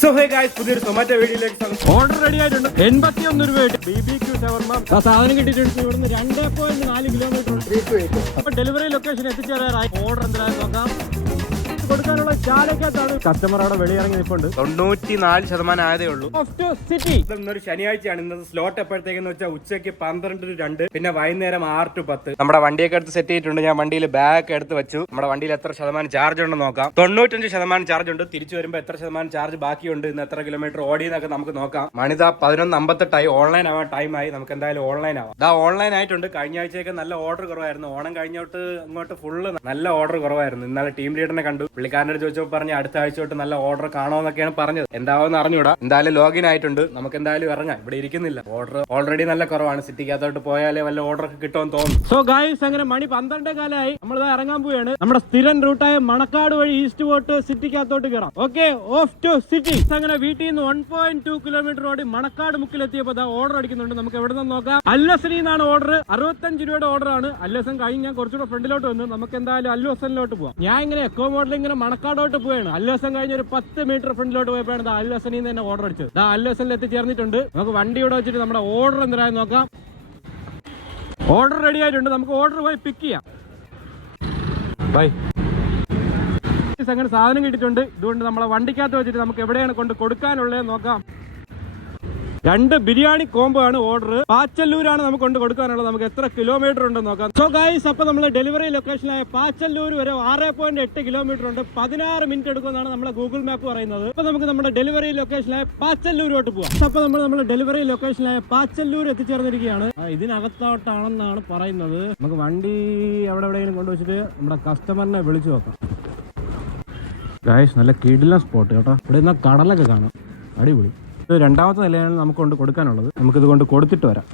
So hey guys, പുതിയൊരു tomato വീഡിയോയിലേക്ക് order ready ആയിട്ടുണ്ട്. 81 രൂപയായിട്ട് BBQ ഷവർമ സാധനം കിട്ടിയിട്ടുണ്ട്. ഇവിടുന്ന് 2.4 കിലോമീറ്റർ അപ്പൊ ഡെലിവറി ലൊക്കേഷൻ എത്തിച്ചേരാറായി. ഓർഡർ എന്തായാലും നോക്കാം. കൊടുക്കാനുള്ള ചാലക്കകത്താണ് കസ്റ്റമർ അവിടെ വെളിയിറങ്ങി നിൽപ്പുണ്ട്. 94% ആയതേ ഉള്ളൂ. സിറ്റി ഇന്നൊരു ശനിയാഴ്ചയാണ്. ഇന്നത്തെ സ്ലോട്ട് എപ്പോഴത്തേക്കെന്ന് വെച്ചാൽ ഉച്ചയ്ക്ക് 12 to 2, പിന്നെ വൈകുന്നേരം 6 to 10. നമ്മുടെ വണ്ടിയൊക്കെ എടുത്ത് സെറ്റ് ചെയ്തിട്ടുണ്ട്. ഞാൻ വണ്ടിയിൽ ബാഗ് എടുത്ത് വെച്ചു. നമ്മുടെ വണ്ടിയിൽ എത്ര ശതമാനം ചാർജ് ഉണ്ടെന്ന് നോക്കാം. 95% ചാർജ് ഉണ്ട്. തിരിച്ചു വരുമ്പോൾ എത്ര ശതമാനം ചാർജ് ബാക്കിയുണ്ട്, ഇന്ന് എത്ര കിലോമീറ്റർ ഓടിയെന്നൊക്കെ നമുക്ക് നോക്കാം. മണിത 11:58 ഓൺലൈൻ ആവാൻ ടൈമായി. നമുക്ക് എന്തായാലും ഓൺലൈൻ ആവാം. ഓൺലൈൻ ആയിട്ടുണ്ട്. കഴിഞ്ഞ ആഴ്ചയൊക്കെ നല്ല ഓർഡർ കുറവായിരുന്നു. ഓണം കഴിഞ്ഞോട്ട് ഇങ്ങോട്ട് ഫുള്ള് നല്ല ഓർഡർ കുറവായിരുന്നു. ഇന്നലെ ടീം ലീഡറിനെ കണ്ടു. പുള്ളിക്കാരനോട് ചോദിച്ചപ്പോൾ പറഞ്ഞ് അടുത്ത ആഴ്ച തൊട്ട് നല്ല ഓർഡർ കാണുമെന്നൊക്കെയാണ് പറഞ്ഞത്. എന്താവെന്ന് അറിഞ്ഞൂടാ. എന്തായാലും ലോഗിൻ ആയിട്ടുണ്ട്. നമുക്ക് എന്തായാലും ഇറങ്ങാം. ഇവിടെ ഇരിക്കുന്നില്ല. ഓർഡർ ഓൾറെഡി നല്ല കുറവാണ്. സിറ്റിക്കകത്തോട്ട് പോയാലേ വല്ല ഓർഡർ ഒക്കെ കിട്ടുമെന്ന് തോന്നുന്നു. സോ ഗൈസ്, അങ്ങനെ മണി 12:15 നമ്മൾ ഇറങ്ങാൻ പോവുകയാണ്. നമ്മുടെ സ്ഥിരം റൂട്ടായ മണക്കാട് വഴി ഈസ്റ്റ് പോട്ട് സിറ്റിക്കകത്തോട്ട് കയറാം. Okay, off to city. അങ്ങനെ വീട്ടിൽ നിന്ന് 1.2 കിലോമീറ്റർ ഓടി മണക്കാട് മുക്കിലെത്തിയപ്പോൾ ഓർഡർ അടിക്കുന്നുണ്ട്. നമുക്ക് എവിടെ നിന്ന് നോക്കാം. അല്ലസനിൽ നിന്നാണ് ഓർഡർ. 65 രൂപയുടെ ഓർഡർ ആണ്. അല്ലസൻ കഴിഞ്ഞ് ഞാൻ കുറച്ചുകൂടെ ഫ്രണ്ടിലോട്ട് വന്നു. നമുക്ക് എന്തായാലും അല്ലസനിലോട്ട് പോവാം. ഞാൻ ഇങ്ങനെ എക്കോ മോഡൽ ഇങ്ങനെ മണക്കാടോട്ട് പോയാണ്. അല്ലസൻ കഴിഞ്ഞ ഒരു 10 മീറ്റർ ഫ്രണ്ടിലോട്ട് പോയപ്പോഴാണ് അല്ലസനിൽ നിന്ന് തന്നെ ഓർഡർ അടിച്ചത്. അല്ലസനിൽ എത്തിച്ചേർന്നിട്ടുണ്ട്. നമുക്ക് വണ്ടി ഇവിടെ വെച്ചിട്ട് നമ്മുടെ ഓർഡർ എന്തായാലും നോക്കാം. ഓർഡർ റെഡി ആയിട്ടുണ്ട്. നമുക്ക് ഓർഡർ പോയി പിക്ക് ചെയ്യാം. ബൈ. അങ്ങനെ സാധനം കിട്ടിയിട്ടുണ്ട്. ഇതുകൊണ്ട് നമ്മളെ വണ്ടിക്കകത്ത് വെച്ചിട്ട് നമുക്ക് എവിടെയാണ് കൊണ്ട് കൊടുക്കാനുള്ളത് നോക്കാം. 2 ബിരിയാണി കോംബോ ആണ് ഓർഡർ. പാച്ചല്ലൂരാണ് നമുക്ക് കൊണ്ട് കൊടുക്കാനുള്ളത്. നമുക്ക് എത്ര കിലോമീറ്റർ ഉണ്ടെന്ന് നോക്കാം. സോ ഗൈസ്, അപ്പൊ നമ്മൾ ഡെലിവറി ലൊക്കേഷനായ പാച്ചല്ലൂർ വരെ 6.8 കിലോമീറ്റർ ഉണ്ട്. 16 മിനിറ്റ് എടുക്കുമെന്നാണ് നമ്മളെ ഗൂഗിൾ മാപ്പ് പറയുന്നത്. അപ്പൊ നമുക്ക് നമ്മുടെ ഡെലിവറി ലൊക്കേഷനായ പാച്ചല്ലൂരോട്ട് പോവാം. അപ്പൊ നമ്മൾ നമ്മുടെ ഡെലിവറി ലൊക്കേഷനായ പാച്ചല്ലൂർ എത്തിച്ചേർന്നിരിക്കുകയാണ്. ഇതിനകത്തോട്ടാണെന്നാണ് പറയുന്നത്. നമുക്ക് വണ്ടി അവിടെ എവിടെയെങ്കിലും കൊണ്ടുവച്ചിട്ട് നമ്മുടെ കസ്റ്റമറിനെ വിളിച്ചു നോക്കാം. ഗൈസ്, നല്ല കിടിലൻ സ്പോട്ട് കേട്ടോ. ഇവിടെ നിന്ന് കടലൊക്കെ കാണാം. അടിപൊളി. ഇത് 2ാമത്തെ നിലയാണ് നമുക്ക് കൊണ്ട് കൊടുക്കാനുള്ളത്. നമുക്കിത് കൊണ്ട് കൊടുത്തിട്ട് വരാം.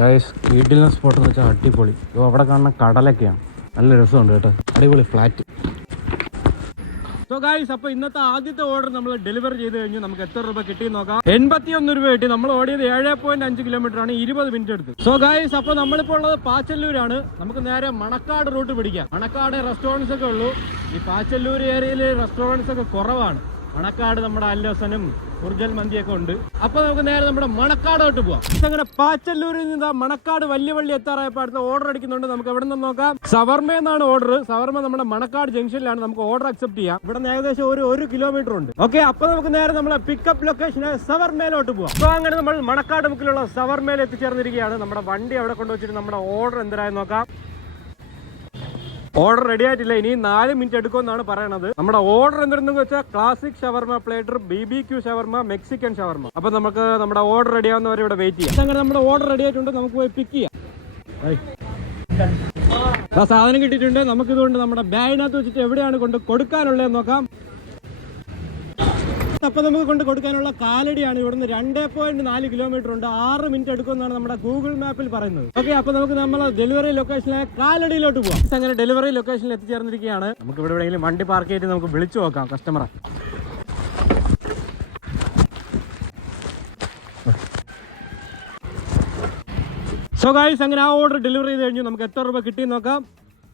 ഗൈസ്, കിടിലൻ സ്പോട്ട് എന്ന് വെച്ചാൽ അടിപൊളി. അവിടെ കാണുന്ന കടലൊക്കെയാണ്. നല്ല രസമുണ്ട് കേട്ടോ. അടിപൊളി ഫ്ലാറ്റ്. സോ ഗൈസ്, അപ്പൊ ഇന്നത്തെ ആദ്യത്തെ ഓർഡർ നമ്മൾ ഡെലിവറി ചെയ്ത് കഴിഞ്ഞു. നമുക്ക് എത്ര രൂപ കിട്ടി നോക്കാം. 81 രൂപ കിട്ടി. നമ്മൾ ഓടിയത് 7.5 കിലോമീറ്റർ ആണ്. 20 മിനിറ്റ് എടുത്തു. സോ ഗൈസ്, അപ്പൊ നമ്മളിപ്പോ ഉള്ളത് പാച്ചല്ലൂരാണ്. നമുക്ക് നേരെ മണക്കാട് റൂട്ട് പിടിക്കാം. മണക്കാട് റെസ്റ്റോറൻറ്റ്സ് ഒക്കെ ഉള്ളൂ. ഈ പാച്ചല്ലൂർ ഏരിയയിൽ റെസ്റ്റോറൻറ്റ്സ് ഒക്കെ കുറവാണ്. മണക്കാട് നമ്മുടെ അല്ലസനും ഉർജൽ മന്തിയൊക്കെ ഉണ്ട്. അപ്പൊ നമുക്ക് നേരെ നമ്മുടെ മണക്കാടോട്ട് പോവാം. അങ്ങനെ പാച്ചല്ലൂരിൽ നിന്ന് മണക്കാട് വലിയ എത്താറായപ്പോൾ അടുത്ത ഓർഡർ അടിക്കുന്നുണ്ട്. നമുക്ക് എവിടെ നിന്ന് നോക്കാം. സവർമ എന്നാണ് ഓർഡർ. സവർമ നമ്മുടെ മണക്കാട് ജംഗ്ഷനിലാണ്. നമുക്ക് ഓർഡർ അക്സെപ്റ്റ് ചെയ്യാം. ഇവിടെ നിന്ന് ഏകദേശം ഒരു കിലോമീറ്റർ ഉണ്ട്. ഓക്കെ, അപ്പൊ നമുക്ക് നേരെ നമ്മളെ പിക്കപ്പ് ലൊക്കേഷനായ സവർമയിലോട്ട് പോവാം. അപ്പൊ അങ്ങനെ നമ്മൾ മണക്കാട് മുക്കിലുള്ള സവർമയിൽ എത്തിച്ചേർന്നിരിക്കുകയാണ്. നമ്മുടെ വണ്ടി അവിടെ കൊണ്ടുവച്ചിട്ട് നമ്മുടെ ഓർഡർ എന്തായാലും നോക്കാം. ഓർഡർ റെഡി ആയിട്ടില്ല. ഇനി 4 മിനിറ്റ് എടുക്കുമെന്നാണ് പറയണത്. നമ്മുടെ ഓർഡർ എന്താണെന്ന് വെച്ചാൽ ക്ലാസിക് ഷവർമ പ്ലേറ്റർ, BBQ ഷവർമ, മെക്സിക്കൻ ഷവർമ. അപ്പൊ നമുക്ക് നമ്മുടെ ഓർഡർ റെഡി ആവുന്നവരെ ഇവിടെ വെയിറ്റ് ചെയ്യാം. അങ്ങനെ നമ്മുടെ ഓർഡർ റെഡി ആയിട്ടുണ്ട്. നമുക്ക് പോയി പിക്ക് ചെയ്യാം. സാധനം കിട്ടിയിട്ടുണ്ട്. നമുക്കിതുകൊണ്ട് നമ്മുടെ ബാഗിനകത്ത് വെച്ചിട്ട് എവിടെയാണ് കൊണ്ട് കൊടുക്കാനുള്ളതെന്ന് നോക്കാം. അപ്പൊ നമുക്ക് കൊണ്ട് കൊടുക്കാനുള്ള കാലടിയാണ്. ഇവിടുന്ന് 2.4 കിലോമീറ്റർ ഉണ്ട്. 6 മിനിറ്റ് എടുക്കുമെന്നാണ് നമ്മുടെ ഗൂഗിൾ മാപ്പിൽ പറയുന്നത്. ഓക്കെ, അപ്പൊ നമുക്ക് നമ്മളെ ഡെലിവറി ലൊക്കേഷനായ കാലടിയിലോട്ട് പോകാം. അങ്ങനെ ഡെലിവറി ലൊക്കേഷനിൽ എത്തിച്ചേർന്നിരിക്കുകയാണ്. നമുക്ക് ഇവിടെ എവിടെയെങ്കിലും വണ്ടി പാർക്ക് ചെയ്തിട്ട് നമുക്ക് വിളിച്ചു നോക്കാം കസ്റ്റമറെ. സോ ഗൈസ്, അങ്ങനെ ആ ഓർഡർ ഡെലിവറി ചെയ്ത് കഴിഞ്ഞു. നമുക്ക് എത്ര രൂപ കിട്ടിയെന്ന് നോക്കാം.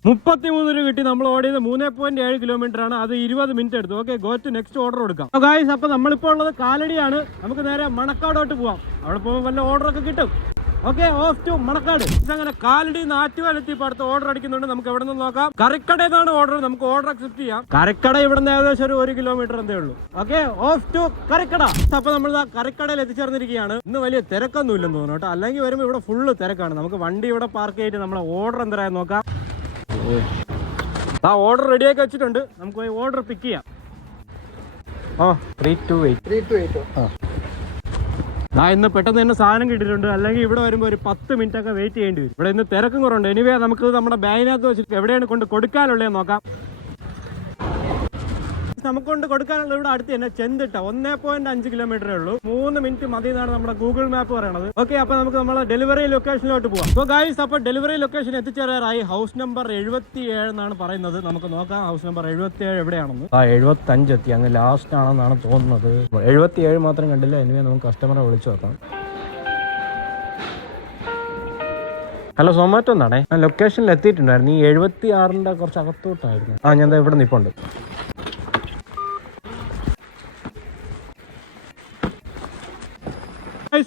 33 രൂപ കിട്ടി. നമ്മൾ ഓടിയത് 3.7 കിലോമീറ്റർ ആണ്. അത് 20 മിനിറ്റ് എടുത്തു. Okay, go to next order കൊടുക്കാം. ഗൈസ്, അപ്പൊ നമ്മളിപ്പോൾ ഉള്ളത് കാലടിയാണ്. നമുക്ക് നേരെ മണക്കാടോട്ട് പോവാം. അവിടെ പോകുമ്പോൾ വല്ല ഓർഡർ ഒക്കെ കിട്ടും. Okay, off to Manacaud. അങ്ങനെ കാലടി നാറ്റുവാലെത്തി അടുത്ത ഓർഡർ അടിക്കുന്നുണ്ട്. നമുക്ക് എവിടെ നിന്ന് നോക്കാം. കറിക്കടയിലാണ് ഓർഡർ. നമുക്ക് ഓർഡർ അക്സെപ്റ്റ് ചെയ്യാം. കറിക്കട ഇവിടെ നിന്ന് ഏകദേശം 1 കിലോമീറ്റർ എന്തേ ഉള്ളൂ. ഓക്കെ, ഓഫ് ടു കറിക്കട. അപ്പൊ നമ്മൾ കറിക്കടയിൽ എത്തിച്ചേർന്നിരിക്കുകയാണ്. ഇന്ന് വലിയ തിരക്കൊന്നും ഇല്ലെന്ന് തോന്നുന്നു കേട്ടോ. അല്ലെങ്കിൽ വരുമ്പോൾ ഇവിടെ ഫുള്ള് തിരക്കാണ്. നമുക്ക് വണ്ടി ഇവിടെ പാർക്ക് ചെയ്തിട്ട് നമ്മുടെ ഓർഡർ എന്തായാലും നോക്കാം. ഓർഡർ റെഡിയാക്കി വെച്ചിട്ടുണ്ട്. നമുക്ക് പോയി ഓർഡർ പിക്ക് ചെയ്യാം. 3 to 8. ഇന്ന് പെട്ടെന്ന് തന്നെ സാധനം കിട്ടിയിട്ടുണ്ട്. അല്ലെങ്കിൽ ഇവിടെ വരുമ്പോൾ ഒരു 10 മിനിറ്റ് ഒക്കെ വെയിറ്റ് ചെയ്യേണ്ടി വരും. ഇവിടെ ഇന്ന് തിരക്കും കുറവുണ്ട്. എനിവേ നമുക്ക് നമ്മുടെ ബാഗിനകത്ത് വെച്ചിട്ട് എവിടെയാണ് കൊണ്ട് കൊടുക്കാനുള്ളത് നോക്കാം. നമുക്ക് കൊണ്ട് കൊടുക്കാനുള്ള ഇവിടെ അടുത്ത് തന്നെ ചെന്തിട്ട 1.5 കിലോമീറ്റർ ഉള്ളൂ. 3 മിനിറ്റ് മതി എന്നാണ് നമ്മുടെ ഗൂഗിൾ മാപ്പ് പറയണത്. ഓക്കെ, അപ്പൊ നമുക്ക് നമ്മളെ ഡെലിവറി ലൊക്കേഷനിലോട്ട് പോവാം. സോ ഗൈസ്, അപ്പൊ ഡെലിവറി ലൊക്കേഷൻ എത്തിച്ചേരാറായി. ഹൗസ് നമ്പർ 77 എന്നാണ് പറയുന്നത്. നമുക്ക് നോക്കാം ഹൗസ് നമ്പർ 77 എവിടെയാണെന്ന്. 75 എത്തി. അങ്ങ് ലാസ്റ്റ് ആണെന്നാണ് തോന്നുന്നത്. 77 മാത്രം കണ്ടില്ല. എനിവേ നമുക്ക് കസ്റ്റമറെ വിളിച്ചു നോക്കാം. ഹലോ സൊമാറ്റോ എന്നാണേ. ഞാൻ ലൊക്കേഷനിൽ എത്തിയിട്ടുണ്ടായിരുന്നു. ഈ 76-ന്റെ കുറച്ച് അകത്തോട്ടായിരുന്നു. ഞാൻ ഇവിടെ നിൽപ്പുണ്ട്.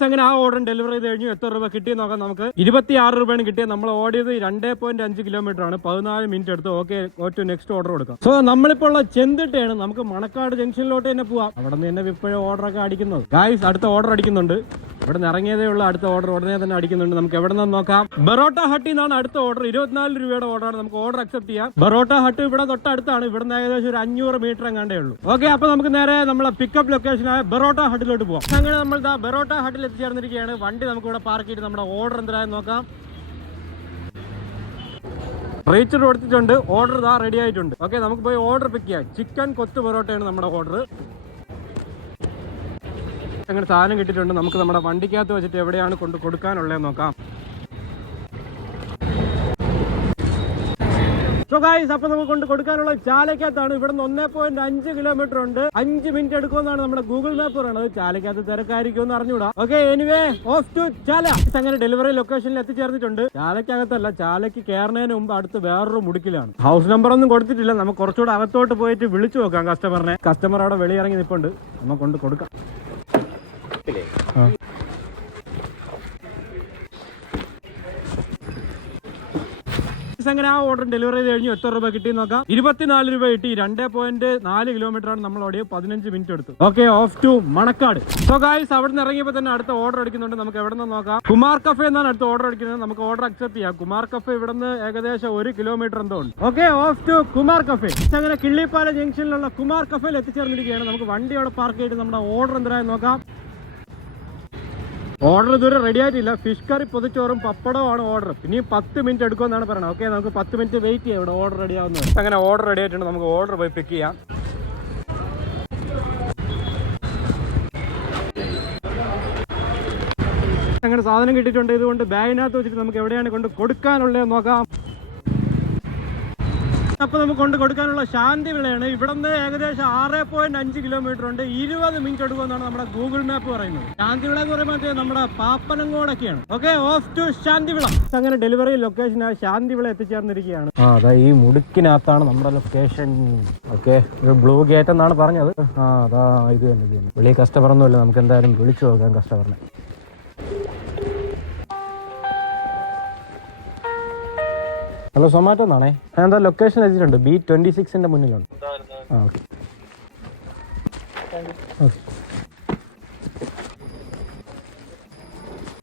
അങ്ങനെ ആ ഓർഡർ ഡെലിവറി ചെയ്ത് കഴിഞ്ഞു. എത്ര രൂപ കിട്ടിയെന്ന് നോക്കാം നമുക്ക്. 26 രൂപയാണ് കിട്ടിയത്. നമ്മൾ ഓടിയത് 2.5 കിലോമീറ്റർ ആണ്. 14 മിനിറ്റ് എടുത്ത്. ഓക്കെ, ടു നെക്സ്റ്റ് ഓർഡർ കൊടുക്കാം. സോ നമ്മളിപ്പോൾ ഉള്ള ചെന്തിട്ടയാണ്. നമുക്ക് മണക്കാട് ജംഗ്ഷനിലോട്ട് തന്നെ പോവാം. അവിടെ നിന്ന് തന്നെ ഇപ്പോഴും ഓർഡർ ഒക്കെ അടിക്കുന്നത്. ഗായ്സ്, അടുത്ത ഓർഡർ അടിക്കുന്നുണ്ട്. ഇവിടെ നിന്ന് ഇറങ്ങിയതേ ഉള്ള അടുത്ത ഓർഡർ ഉടനെ തന്നെ അടിക്കുന്നുണ്ട്. നമുക്ക് എവിടെ നിന്ന് നോക്കാം. ബറോട്ട ഹട്ടിൽ നിന്നാണ് അടുത്ത ഓർഡർ. 24 രൂപയുടെ ഓർഡറാണ്. നമുക്ക് ഓർഡർ അക്സെപ്റ്റ് ചെയ്യാം. ബറോട്ട ഹട്ട് ഇവിടെ തൊട്ടടുത്താണ്. ഇവിടെ നിന്ന് ഏകദേശം ഒരു 500 മീറ്റർ എങ്ങാണ്ടേ ഉള്ളൂ. ഓക്കെ, അപ്പൊ നമുക്ക് നേരെ നമ്മളെ പിക്കപ്പ് ലൊക്കേഷനായ ബറോട്ട ഹട്ടിലോട്ട് പോവാം. അങ്ങനെ നമ്മൾ ബറോട്ട ഹട്ടിൽ എത്തിച്ചേർന്നിരിക്കുകയാണ്. വണ്ടി നമുക്ക് ഇവിടെ പാർക്ക് ചെയ്ത് നമ്മുടെ ഓർഡർ എന്തായാലും നോക്കാം. റേറ്റ് കൊടുത്തിട്ടുണ്ട്. ഓർഡർ ഇതാ റെഡി ആയിട്ടുണ്ട്. ഓക്കെ, നമുക്ക് പോയി ഓർഡർ പിക്ക് ചെയ്യാം. ചിക്കൻ കൊത്ത് പൊറോട്ടയാണ് നമ്മുടെ ഓർഡർ. അങ്ങനെ സാധനം കിട്ടിയിട്ടുണ്ട്. നമുക്ക് നമ്മുടെ വണ്ടിക്കകത്ത് വെച്ചിട്ട് എവിടെയാണ് കൊണ്ട് കൊടുക്കാനുള്ളത് നോക്കാം. സോ ഗൈസ്, അപ്പൊ നമുക്ക് കൊണ്ട് കൊടുക്കാനുള്ള ചാലക്കകത്താണ്. ഇവിടെ നിന്ന് 1.5 കിലോമീറ്റർ ഉണ്ട്. 5 മിനിറ്റ് എടുക്കുമെന്നാണ് നമ്മുടെ ഗൂഗിൾ മാപ്പ് പറയുന്നത്. ചാലക്കകത്ത് തിരക്കായിരിക്കും എന്ന് അറിഞ്ഞൂടാ. ഓക്കെ, എനിവേ ഓഫ് ടു ചാല. അങ്ങനെ ഡെലിവറി ലൊക്കേഷനിൽ എത്തിച്ചേർന്നിട്ടുണ്ട്. ചാലക്കകത്തല്ല, ചാലക്ക് കയറുന്നതിന് മുമ്പ് അടുത്ത് വേറൊരു മുടുക്കിലാണ്. ഹൗസ് നമ്പർ ഒന്നും കൊടുത്തിട്ടില്ല. നമുക്ക് കുറച്ചുകൂടെ അകത്തോട്ട് പോയിട്ട് വിളിച്ചു നോക്കാം കസ്റ്റമറിനെ. കസ്റ്റമർ അവിടെ വെളിയിറങ്ങി നിൽപ്പുണ്ട്. നമുക്ക് കൊണ്ട് കൊടുക്കാം. അങ്ങനെ ആ ഓർഡർ ഡെലിവറി ചെയ്ത് കഴിഞ്ഞു. എത്ര രൂപ കിട്ടി നോക്കാം. 24 രൂപ കിട്ടി. 2.4 കിലോമീറ്റർ ആണ് നമ്മൾ ഓടിയത്. 15 മിനിറ്റ് എടുത്തു. Okay, off to Manacaud. So guys, അവിടെ നിന്ന് ഇറങ്ങിയപ്പോൾ തന്നെ അടുത്ത ഓർഡർ അടിക്കുന്നുണ്ട്. നമുക്ക് എവിടെ നിന്ന് നോക്കാം. കുമാർ കഫേ എന്നാണ് അടുത്ത ഓർഡർ അടിക്കുന്നത്. നമുക്ക് ഓർഡർ അക്സെപ്റ്റ് ചെയ്യാം. കുമാർ കഫേ ഇവിടെ നിന്ന് ഏകദേശം 1 കിലോമീറ്റർ എന്തോ ഉണ്ട്. Okay, off to Kumar cafe. അങ്ങനെ കിള്ളിപ്പാല ജംഗ്ഷനിലുള്ള കുമാർ കഫേയിൽ എത്തിച്ചേർന്നിരിക്കുകയാണ്. നമുക്ക് വണ്ടി അവിടെ പാർക്ക് ചെയ്ത് നമ്മുടെ ഓർഡർ എന്തായാലും നോക്കാം. ഓർഡർ ഇതുവരെ റെഡി ആയിട്ടില്ല. ഫിഷ് കറി പൊതിച്ചോറും പപ്പടമാണ് ഓർഡർ. ഇനിയും 10 മിനിറ്റ് എടുക്കുമെന്നാണ് പറയുന്നത്. ഓക്കെ, നമുക്ക് 10 മിനിറ്റ് വെയിറ്റ് ചെയ്യാം. ഇവിടെ ഓർഡർ റെഡി ആവുന്നത്. അങ്ങനെ ഓർഡർ റെഡി ആയിട്ടുണ്ട്. നമുക്ക് ഓർഡർ പോയി പിക്ക് ചെയ്യാം. അങ്ങനെ സാധനം കിട്ടിയിട്ടുണ്ട്. ഇതുകൊണ്ട് ബാഗിനകത്ത് വെച്ചിട്ട് നമുക്ക് എവിടെയാണ് കൊണ്ട് കൊടുക്കാനുള്ളത് നോക്കാം. അപ്പൊ നമുക്ക് കൊണ്ട് കൊടുക്കാനുള്ള ശാന്തി വിളയാണ്. ഇവിടെ നിന്ന് ഏകദേശം 6.5 കിലോമീറ്റർ ഉണ്ട്. 20 മിനിറ്റ് എടുക്കുമെന്നാണ് നമ്മുടെ ഗൂഗിൾ മാപ്പ് പറയുന്നത്. ശാന്തി വിള എന്ന് പറയുമ്പോൾ നമ്മുടെ പാപ്പനങ്ങോടൊക്കെയാണ്. ഓക്കെ, ഓഫ് ടു ശാന്തി വിള. അങ്ങനെ ഡെലിവറി ലൊക്കേഷൻ ശാന്തി വിള എത്തിച്ചേർന്നിരിക്കുകയാണ്. അതാ ഈ മുടുക്കിനകത്താണ് നമ്മുടെ ലൊക്കേഷൻ. ഓക്കെ, ബ്ലൂ ഗേറ്റ് എന്നാണ് പറഞ്ഞത്. അതാ ഇത് തന്നെ. വെളിയിൽ കസ്റ്റമർ ഒന്നുമില്ല. നമുക്ക് എന്തായാലും വിളിച്ചു നോക്കാം കസ്റ്റമറിനെ. ഹലോ, സൊമാറ്റോ എന്നാണേ. ഞാൻ എന്താ ലൊക്കേഷൻ എത്തിയിട്ടുണ്ട്. B26-ന്റെ മുന്നിലുണ്ട്. ഓക്കെ.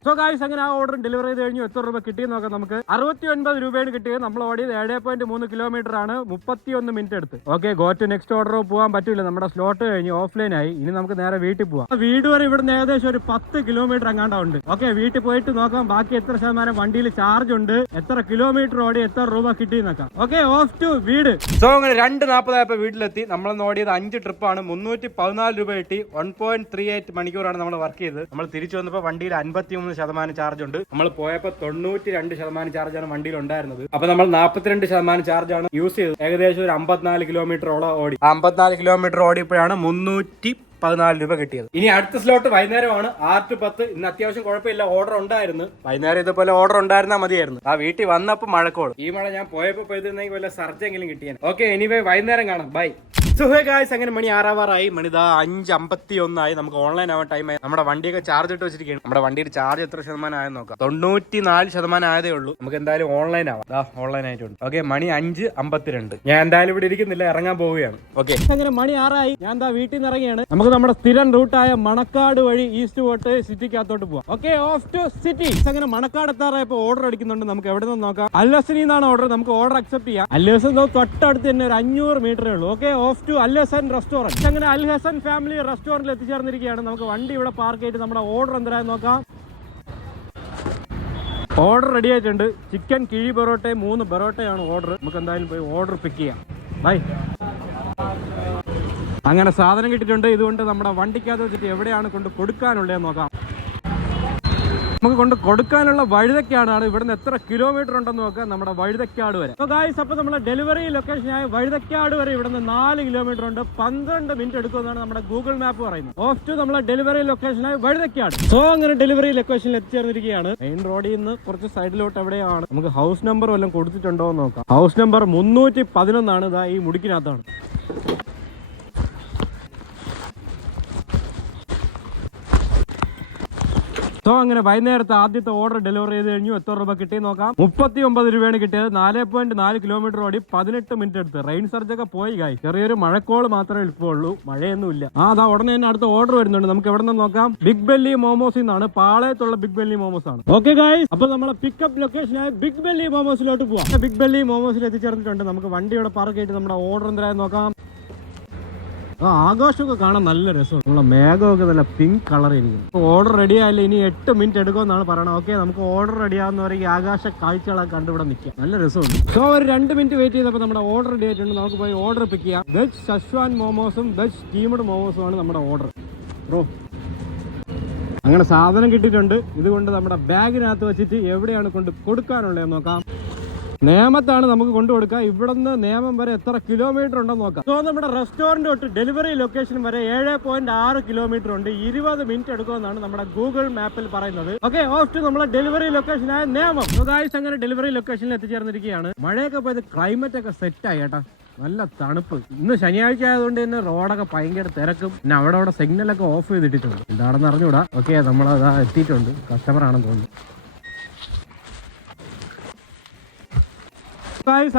സോ ഗൈസ്, അങ്ങനെ ആ ഓർഡർ ഡെലിവറി ചെയ്ത് കഴിഞ്ഞു. എത്ര രൂപ കിട്ടിയെന്ന് നോക്കാം നമുക്ക്. 69 രൂപയാണ് കിട്ടിയത്. നമ്മൾ ഓടിയത് 7.3 കിലോമീറ്റർ ആണ്. 31 മിനിറ്റ് എടുത്ത്. Okay, go to next order പോകാൻ പറ്റില്ല. നമ്മുടെ സ്ലോട്ട് കഴിഞ്ഞു, ഓഫ്ലൈൻ ആയി. ഇനി നമുക്ക് നേരെ വീട്ടിൽ പോവാം. വീട് വരെ ഇവിടുന്ന് ഏകദേശം ഒരു 10 കിലോമീറ്റർ എങ്ങാണ്ടുണ്ട്. ഓക്കെ, വീട്ടിൽ പോയിട്ട് നോക്കാം ബാക്കി എത്ര ശതമാനം വണ്ടിയിൽ ചാർജ് ഉണ്ട്, എത്ര കിലോമീറ്റർ ഓടി, എത്ര രൂപ കിട്ടി നോക്കാം. ഓക്കെ, ഓഫ് ടു വീട്. സോ അങ്ങനെ 2:40 ആയപ്പോൾ വീട്ടിലെത്തി. നമ്മൾ ഓടിയത് 5 ട്രിപ്പാണ്. 314 രൂപ കിട്ടി. 1.38 മണിക്കൂറാണ് നമ്മൾ വർക്ക് ചെയ്തത്. നമ്മൾ തിരിച്ചു വന്നപ്പോൾ വണ്ടിയിൽ 53% ചാർജ് ഉണ്ട്. നമ്മൾ പോയപ്പോൾ 92% ചാർജാണ് വണ്ടിയിൽ ഉണ്ടായിരുന്നത്. അപ്പൊ നമ്മൾ 42% ചാർജാണ് യൂസ് ചെയ്തത്. ഏകദേശം ഒരു 54 കിലോമീറ്ററോളം ഓടി. 54 കിലോമീറ്റർ ഓടിയപ്പോഴാണ് 314 രൂപ കിട്ടിയത്. ഇനി അടുത്ത സ്ലോട്ട് വൈകുന്നേരമാണ് 6 to 10. ഇന്ന് അത്യാവശ്യം കുഴപ്പമില്ല, ഓർഡർ ഉണ്ടായിരുന്നു. വൈകുന്നേരം ഇതുപോലെ ഓർഡർ ഉണ്ടായിരുന്നാൽ മതിയായിരുന്നു. ആ വീട്ടിൽ വന്നപ്പോൾ മഴക്കോളും. ഈ മഴ ഞാൻ പോയപ്പോൾ പെയ്തിരുന്നെങ്കിൽ വല്ല സർജെങ്കിലും കിട്ടിയാണ്. ഓക്കെ, എനിവേ വൈകുന്നേരം കാണാം. ബൈ. സോ ഹേ ഗായ്സ്, അങ്ങനെ മണി 6 മണി 5:51 ആയി. നമുക്ക് ഓൺലൈൻ ആവാൻ ടൈം ആയി. നമ്മുടെ വണ്ടിയൊക്കെ ചാർജ് ഇട്ട് വെച്ചിരിക്കുകയാണ്. നമ്മുടെ വണ്ടിയുടെ ചാർജ് എത്ര ശതമാനം ആയെന്ന് നോക്കാം. 94% ആയതേ ഉള്ളൂ. നമുക്ക് എന്തായാലും ഓൺലൈൻ ആവാം. ഓൺലൈൻ ആയിട്ടുണ്ട്. ഓക്കെ, മണി 5:52. ഞാൻ എന്തായാലും ഇവിടെ ഇരിക്കുന്നില്ല, ഇറങ്ങാൻ പോവുകയാണ്. ഓക്കെ, അങ്ങനെ മണി 6 ആയി. ഞാൻ എന്താ വീട്ടിൽ നിന്ന് ഇറങ്ങിയാണ്. നമുക്ക് നമ്മുടെ സ്ഥിരം റൂട്ടായ മണക്കാട് വഴി ഈസ്റ്റ് പോട്ട് സിറ്റിക്കകത്തോട്ട് പോവാം. Okay, off to city. അങ്ങനെ മണക്കാട് എത്താറായപ്പോൾ ഓർഡർ അടിക്കുന്നുണ്ട്. നമുക്ക് എവിടെ നിന്ന് നോക്കാം. അൽഹസനിൽ നിന്നാണ് ഓർഡർ. നമുക്ക് ഓർഡർ അക്സെപ്റ്റ് ചെയ്യാം. അൽഹസൻ തൊട്ടടുത്ത് തന്നെ ഒരു 500 മീറ്ററേ ഉള്ളൂ. Okay, off to Alhasan restaurant. അങ്ങനെ അൽഹസൻ ഫാമിലി റെസ്റ്റോറന്റിൽ എത്തിച്ചേർന്നിരിക്കുകയാണ്. നമുക്ക് വണ്ടി ഇവിടെ പാർക്ക് ചെയ്ത് നമ്മുടെ ഓർഡർ എന്തായാലും നോക്കാം. ഓർഡർ റെഡി ആയിട്ടുണ്ട്. ചിക്കൻ കിഴി പൊറോട്ടയും 3 പൊറോട്ടയാണ് ഓർഡർ. നമുക്ക് എന്തായാലും പോയി ഓർഡർ പിക്ക് ചെയ്യാം. ബൈ. അങ്ങനെ സാധനം കിട്ടിയിട്ടുണ്ട്. ഇതുകൊണ്ട് നമ്മുടെ വണ്ടിക്കകത്ത് വെച്ചിട്ട് എവിടെയാണ് കൊണ്ട് കൊടുക്കാനുള്ളത് നോക്കാം. നമുക്ക് കൊണ്ട് കൊടുക്കാനുള്ള വഴുതക്കാടാണ്. ഇവിടുന്ന് എത്ര കിലോമീറ്റർ ഉണ്ടെന്ന് നോക്കാം നമ്മുടെ വഴുതക്കാട് വരെ. ഗായ്സ്, അപ്പൊ നമ്മുടെ ഡെലിവറി ലൊക്കേഷനായ വഴുതക്കാട് വരെ ഇവിടുന്ന് 4 കിലോമീറ്റർ ഉണ്ട്. 12 മിനിറ്റ് എടുക്കുമെന്നാണ് നമ്മുടെ ഗൂഗിൾ മാപ്പ് പറയുന്നത്. ഓഫ് ടു നമ്മളെ ഡെലിവറി ലൊക്കേഷനായ വഴുതക്കാട്. സോ അങ്ങനെ ഡെലിവറി ലൊക്കേഷനിൽ എത്തിച്ചേർന്നിരിക്കുകയാണ്. മെയിൻ റോഡിൽ നിന്ന് കുറച്ച് സൈഡിലോട്ട് എവിടെയാണ്. നമുക്ക് ഹൗസ് നമ്പർ വല്ലതും കൊടുത്തിട്ടുണ്ടോ എന്ന് നോക്കാം. ഹൗസ് നമ്പർ 311 ഇതാ ഈ മുടിക്കിനകത്താണ്. സോ അങ്ങനെ വൈകുന്നേരത്തെ ആദ്യത്തെ ഓർഡർ ഡെലിവറി ചെയ്ത് കഴിഞ്ഞു. എത്ര രൂപ കിട്ടി നോക്കാം. 39 രൂപയാണ് കിട്ടിയത്. 4.4 കിലോമീറ്റർ ഓടി 18 മിനിറ്റ് എടുത്ത്. റെയിൻ സർജ് ഒക്കെ പോയി കായ്. ചെറിയൊരു മഴക്കോള് മാത്രമേ എളുപ്പമുള്ളൂ, മഴയൊന്നും ഇല്ല. അതാ ഉടനെ തന്നെ അടുത്ത ഓർഡർ വരുന്നുണ്ട്. നമുക്ക് എവിടെ നിന്ന് നോക്കാം. ബിഗ് ബെല്ലി മോമോസിൽ നിന്നാണ്. പാളയത്തുള്ള ബിഗ് ബെല്ലി മോമോസ് ആണ്. ഓക്കെ ഗായ്സ്, അപ്പൊ നമ്മളെ പിക്കപ്പ് ലൊക്കേഷനായ ബിഗ് ബെല്ലി മോമോസിലോട്ട് പോവാം. ബിഗ് ബെല്ലി മോമോസിൽ എത്തിച്ചേർന്നിട്ടുണ്ട്. നമുക്ക് വണ്ടിയുടെ പാർക്ക് ചെയ്തിട്ട് നമ്മുടെ ഓർഡർ എന്തായാലും നോക്കാം. ആകാശമൊക്കെ കാണാൻ നല്ല രസമാണ്. നമ്മളെ മേഘമൊക്കെ നല്ല പിങ്ക് കളർ ഇരിക്കും. ഓർഡർ റെഡി ആയില്ല, ഇനി 8 മിനിറ്റ് എടുക്കുമെന്നാണ് പറയണത്. ഓക്കെ, നമുക്ക് ഓർഡർ റെഡി ആവുന്നവരെ ആകാശ കാഴ്ചകളൊക്കെ കണ്ടുവിടെ നിൽക്കാം. നല്ല രസമുണ്ട്. സോ ഒരു 2 മിനിറ്റ് വെയിറ്റ് ചെയ്തപ്പോൾ നമ്മുടെ ഓർഡർ റെഡി ആയിട്ടുണ്ട്. നമുക്ക് പോയി ഓർഡർ പിക്ക് ചെയ്യാം. വെജ് ഷഷ്വാൻ മോമോസും വെജ് സ്റ്റീംഡ് മോമോസും ആണ് നമ്മുടെ ഓർഡർ. ബ്രോ, അങ്ങനെ സാധനം കിട്ടിയിട്ടുണ്ട്. ഇതുകൊണ്ട് നമ്മുടെ ബാഗിനകത്ത് വെച്ചിട്ട് എവിടെയാണ് കൊണ്ട് കൊടുക്കാനുള്ളതെന്ന് നോക്കാം. നേമത്താണ് നമുക്ക് കൊണ്ടു കൊടുക്കുക. ഇവിടുന്ന് നേമം വരെ എത്ര കിലോമീറ്റർ ഉണ്ടെന്ന് നോക്കാം. സോ നമ്മുടെ റെസ്റ്റോറന്റ് തൊട്ട് ഡെലിവറി ലൊക്കേഷൻ വരെ 7.6 കിലോമീറ്റർ ഉണ്ട്. 20 മിനിറ്റ് എടുക്കുമെന്നാണ് നമ്മുടെ ഗൂഗിൾ മാപ്പിൽ പറയുന്നത്. ഓക്കെ, ഓഫ് ടു നമ്മളെ ഡെലിവറി ലൊക്കേഷനായ നേമം. സോ ഗായ്സ്, അങ്ങനെ ഡെലിവറി ലൊക്കേഷനിൽ എത്തിച്ചേർന്നിരിക്കുകയാണ്. മഴയൊക്കെ പോയത് ക്ലൈമറ്റ് ഒക്കെ സെറ്റ് ആയി കേട്ടാ. നല്ല തണുപ്പ്. ഇന്ന് ശനിയാഴ്ച ആയതുകൊണ്ട് തന്നെ റോഡൊക്കെ ഭയങ്കര തിരക്കും. പിന്നെ അവിടെ സിഗ്നലൊക്കെ ഓഫ് ചെയ്തിട്ടുണ്ട്. എന്താണെന്ന് അറിഞ്ഞൂടാ. ഓക്കെ, നമ്മളതാ എത്തിയിട്ടുണ്ട്. കസ്റ്റമർ ആണെന്ന് തോന്നുന്നു.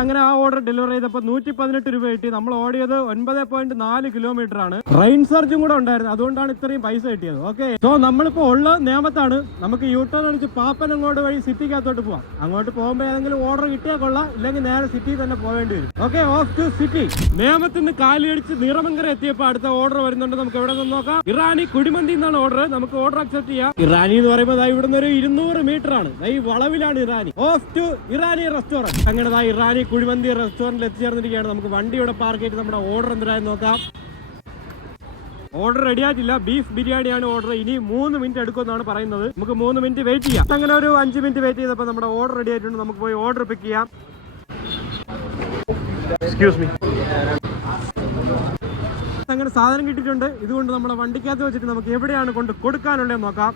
അങ്ങനെ ആ ഓർഡർ ഡെലിവറി ചെയ്തപ്പോൾ 118 രൂപ കിട്ടി. നമ്മൾ ഓടിയത് 9.4 കിലോമീറ്റർ ആണ്. റെയിൻ സർജും കൂടെ ഉണ്ടായിരുന്നു, അതുകൊണ്ടാണ് ഇത്രയും പൈസ കിട്ടിയത്. ഓക്കെ, സോ നമ്മളിപ്പോ ഉള്ള നേമത്താണ്. നമുക്ക് യൂട്ടേൺ അടിച്ച് പാപ്പനങ്ങോട് വഴി സിറ്റിക്കകത്തോട്ട് പോവാം. അങ്ങോട്ട് പോകുമ്പോൾ ഏതെങ്കിലും ഓർഡർ കിട്ടിയാൽ കൊള്ളാം, ഇല്ലെങ്കിൽ നേരെ സിറ്റി തന്നെ പോകേണ്ടി വരും. Okay, off to city. നേമത്തിൽ നിന്ന് കാലിയടിച്ച് നിറമങ്കര എത്തിയപ്പോൾ അടുത്ത ഓർഡർ വരുന്നുണ്ട്. നമുക്ക് എവിടെ നിന്ന് നോക്കാം. ഇറാനി കുഴിമന്തി എന്നാണ് ഓർഡർ. നമുക്ക് ഓർഡർ അക്സെപ്റ്റ് ചെയ്യാം. ഇറാനി എന്ന് പറയുമ്പോൾ ഇവിടുന്ന് ഒരു 200 മീറ്റർ ആണ്. ഈ വളവിലാണ് Irani. Off to Irani restaurant. അങ്ങനെ ഇറാനി കുഴിമന്തി റെസ്റ്റോറന്റിൽ എത്തിച്ചേർന്നിരിക്കുകയാണ്. നമുക്ക് വണ്ടിയുടെ പാർക്ക് ചെയ്ത് നമ്മുടെ ഓർഡർ എന്തായാലും നോക്കാം. ഓർഡർ റെഡി ആയിട്ടില്ല. ബീഫ് ബിരിയാണിയാണ് ഓർഡർ. ഇനി 3 മിനിറ്റ് എടുക്കുമെന്നാണ് പറയുന്നത്. നമുക്ക് 3 മിനിറ്റ് വെയിറ്റ് ചെയ്യാം. അങ്ങനെ ഒരു 5 മിനിറ്റ് വെയിറ്റ് ചെയ്തപ്പോൾ നമ്മുടെ ഓർഡർ റെഡി ആയിട്ടുണ്ട്. നമുക്ക് പോയി ഓർഡർ പിക്ക് ചെയ്യാം. Excuse me. അങ്ങനെ സാധനം കിട്ടിയിട്ടുണ്ട്. ഇതുകൊണ്ട് നമ്മുടെ വണ്ടിക്കകത്ത് വെച്ചിട്ട് നമുക്ക് എവിടെയാണ് കൊണ്ട് കൊടുക്കാനുള്ളതെന്ന് നോക്കാം.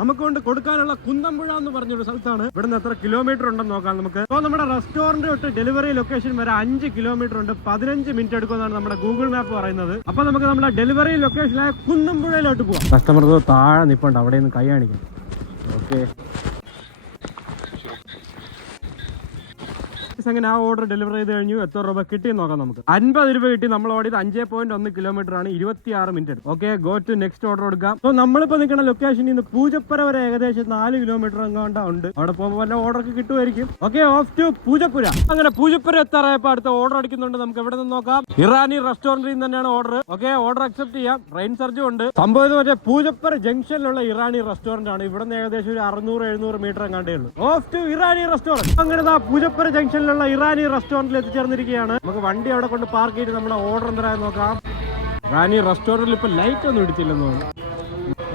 നമുക്ക് കൊണ്ട് കൊടുക്കാനുള്ള കുന്നമ്പുഴ എന്ന് പറഞ്ഞൊരു സ്ഥലത്താണ്. ഇവിടുന്ന് എത്ര കിലോമീറ്റർ ഉണ്ടെന്ന് നോക്കാം നമുക്ക്. അപ്പോൾ നമ്മുടെ റെസ്റ്റോറന്റ് തൊട്ട് ഡെലിവറി ലൊക്കേഷൻ വരെ 5 കിലോമീറ്റർ ഉണ്ട്. 15 മിനിറ്റ് എടുക്കുമെന്നാണ് നമ്മുടെ ഗൂഗിൾ മാപ്പ് പറയുന്നത്. അപ്പൊ നമുക്ക് നമ്മുടെ ഡെലിവറി ലൊക്കേഷനായ കുന്നമ്പുഴയിലോട്ട് പോവാം. കസ്റ്റമർ താഴെ നിൽപ്പുണ്ട്, അവിടെ നിന്ന് കൈ കാണിക്കും. ഓക്കെ, അങ്ങനെ ആ ഓർഡർ ഡെലിവറി ചെയ്ത് കഴിഞ്ഞു. എത്ര രൂപ കിട്ടി നോക്കാം നമുക്ക്. 50 രൂപ കിട്ടി. നമ്മൾ ഓടിയത് 5.1 കിലോമീറ്റർ ആണ്. 26 മിനിറ്റ് എടുക്കും. Okay, go to next order കൊടുക്കാം. സോ നമ്മളിപ്പോ നിൽക്കുന്ന ലൊക്കേഷനിൽ നിന്ന് പൂജപ്പുര വരെ ഏകദേശം 4 കിലോമീറ്റർ എങ്ങാണ്ട് ഉണ്ട്. അവിടെ പോകുമ്പോൾ വല്ല ഓർഡർ കിട്ടുമായിരിക്കും. Okay, off to Poojappura. അങ്ങനെ പൂജപ്പുര എത്താറായപ്പോ അടുത്ത ഓർഡർ അടിക്കുന്നുണ്ട്. നമുക്ക് എവിടെ നിന്ന് നോക്കാം. ഇറാനി റെസ്റ്റോറന്റിൽ നിന്ന് തന്നെയാണ് ഓർഡർ. ഓക്കെ, ഓർഡർ അക്സെപ്റ്റ് ചെയ്യാം. റെയിൻ സർജും ഉണ്ട്. സംഭവം മറ്റേ പൂജപ്പുര ജംഗ്ഷനിലുള്ള ഇറാനി റെസ്റ്റോറന്റ് ആണ്. ഇവിടെ നിന്ന് ഏകദേശം ഒരു 600-700 മീറ്റർ എങ്ങാണ്ടേ ഉള്ളൂ. Of to Irani restaurant. അങ്ങനെ പൂജപ്പുര ജംഗ്ഷനിലുള്ള ഇറാനി റെസ്റ്റോറന്റിൽ എത്തിച്ചേർന്നിരിക്കുകയാണ്. നമുക്ക് വണ്ടി അവിടെ കൊണ്ട് പാർക്ക് ചെയ്ത് നമ്മുടെ ഓർഡർ എന്തായാലും നോക്കാം. ഇറാനി റെസ്റ്റോറന്റിൽ ഇപ്പൊ ലൈറ്റ് ഒന്നും ഇടിച്ചില്ലെന്ന് തോന്നുന്നു.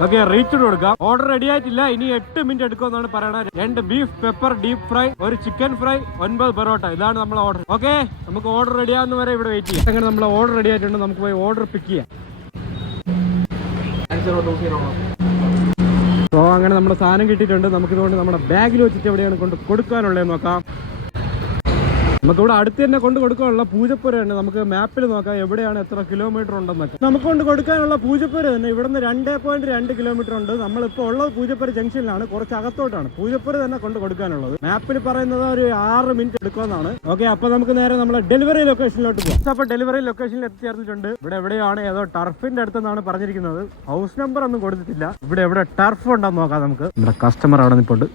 ഓക്കെ, റീച്ച് കൊടുക്കാം. ഓർഡർ റെഡി ആയിട്ടില്ല. ഇനി 8 മിനിറ്റ് എടുക്കുമെന്നാണ് പറയണത്. 2 ബീഫ് പെപ്പർ ഡീപ് ഫ്രൈ, ഒരു ചിക്കൻ ഫ്രൈ, 9 പൊറോട്ട. ഇതാണ് നമ്മളെ ഓർഡർ. ഓക്കെ, നമുക്ക് ഓർഡർ റെഡി ആവുന്ന വരെ ഇവിടെ വെയിറ്റ് ചെയ്യാം. അങ്ങനെ നമ്മളെ ഓർഡർ റെഡി ആയിട്ടുണ്ട്. നമുക്ക് പോയി ഓർഡർ പിക്ക് ചെയ്യാം. സോ അങ്ങനെ നമ്മുടെ സാധനം കിട്ടിയിട്ടുണ്ട്. നമുക്കിതുകൊണ്ട് നമ്മുടെ ബാഗിൽ വെച്ചിട്ട് എവിടെയാണ് കൊണ്ട് കൊടുക്കാനുള്ളതെന്ന് നോക്കാം. നമുക്കിവിടെ അടുത്ത് തന്നെ കൊണ്ട് കൊടുക്കാനുള്ള പൂജപ്പുരയാണ്. നമുക്ക് മാപ്പിൽ നോക്കാം എവിടെയാണ് എത്ര കിലോമീറ്റർ ഉണ്ടെന്നൊക്കെ. നമുക്ക് കൊണ്ട് കൊടുക്കാനുള്ള പൂജപ്പുര തന്നെ ഇവിടുന്ന് 2.2 കിലോമീറ്റർ ഉണ്ട്. നമ്മളിപ്പോൾ ഉള്ളത് പൂജപ്പുര ജംഗ്ഷനിലാണ്. കുറച്ച് അകത്തോട്ടാണ് പൂജപ്പുര തന്നെ കൊണ്ട് കൊടുക്കാനുള്ളത്. മാപ്പിൽ പറയുന്നത് ഒരു 6 മിനിറ്റ് എടുക്കുമെന്നാണ്. ഓക്കെ, അപ്പൊ നമുക്ക് നേരെ നമ്മളെ ഡെലിവറി ലൊക്കേഷനിലോട്ട് പോകാം. അപ്പൊ ഡെലിവറി ലൊക്കേഷനിൽ എത്തിച്ചേർന്നിട്ടുണ്ട്. ഇവിടെ എവിടെയാണ് ഏതോ ടർഫിന്റെ അടുത്തെന്നാണ് പറഞ്ഞിരിക്കുന്നത്. ഹൗസ് നമ്പർ ഒന്നും കൊടുത്തിട്ടില്ല. ഇവിടെ എവിടെ ടർഫ് ഉണ്ടെന്ന് നോക്കാം നമുക്ക്. നമ്മുടെ കസ്റ്റമർ അവിടെ നിൽപ്പുണ്ട്.